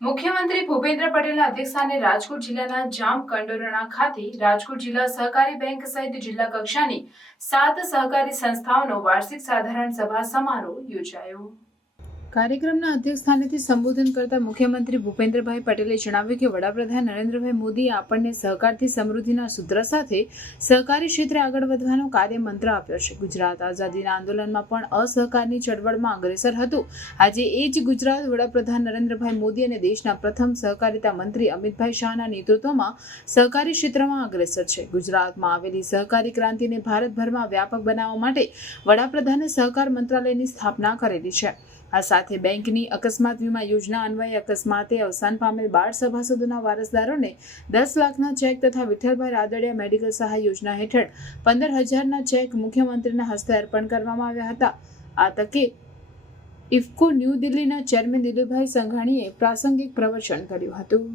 મુખ્યમંત્રી ભૂપેન્દ્ર પટેલના અધ્યક્ષસ્થાને રાજકોટ જિલ્લાના જામ કંડોરણા ખાતે રાજકોટ જિલ્લા સહકારી બેંક સહિત જિલ્લા કક્ષાની સાત સહકારી સંસ્થાઓનો વાર્ષિક સાધારણ સભા સમારોહ યોજાયો. કાર્યક્રમના અધ્યક્ષસ્થાનેથી સંબોધન કરતા મુખ્યમંત્રી ભૂપેન્દ્રભાઈ પટેલે જણાવ્યું કે વડાપ્રધાન નરેન્દ્રભાઈ મોદીએ આપણને સહકારથી સમૃદ્ધિના સૂત્ર સાથે સહકારી ક્ષેત્રે આગળ વધવાનો કાર્ય મંત્ર આપ્યો છે. ગુજરાત આઝાદીના આંદોલનમાં પણ અસહકારની ચળવળમાં અગ્રેસર હતું. આજે એ જ ગુજરાત વડાપ્રધાન નરેન્દ્રભાઈ મોદી અને દેશના પ્રથમ સહકારિતા મંત્રી અમિતભાઈ શાહના નેતૃત્વમાં સહકારી ક્ષેત્રમાં અગ્રેસર છે. ગુજરાતમાં આવેલી સહકારી ક્રાંતિને ભારતભરમાં વ્યાપક બનાવવા માટે વડાપ્રધાને સહકાર મંત્રાલયની સ્થાપના કરેલી છે. આ સાથે બેંકની અકસ્માત વીમા યોજના અન્વયે અકસ્માતે અવસાન પામેલ બાળ સભાસદોના વારસદારોને દસ લાખના ચેક તથા વિઠ્ઠલભાઈ રાદડિયા મેડિકલ સહાય યોજના હેઠળ પંદર હજારના ચેક મુખ્યમંત્રીના હસ્તે અર્પણ કરવામાં આવ્યા હતા. આ તકે ઇફકો ન્યૂ દિલ્હીના ચેરમેન દિલીપભાઈ સંઘાણીએ પ્રાસંગિક પ્રવચન કર્યું હતું.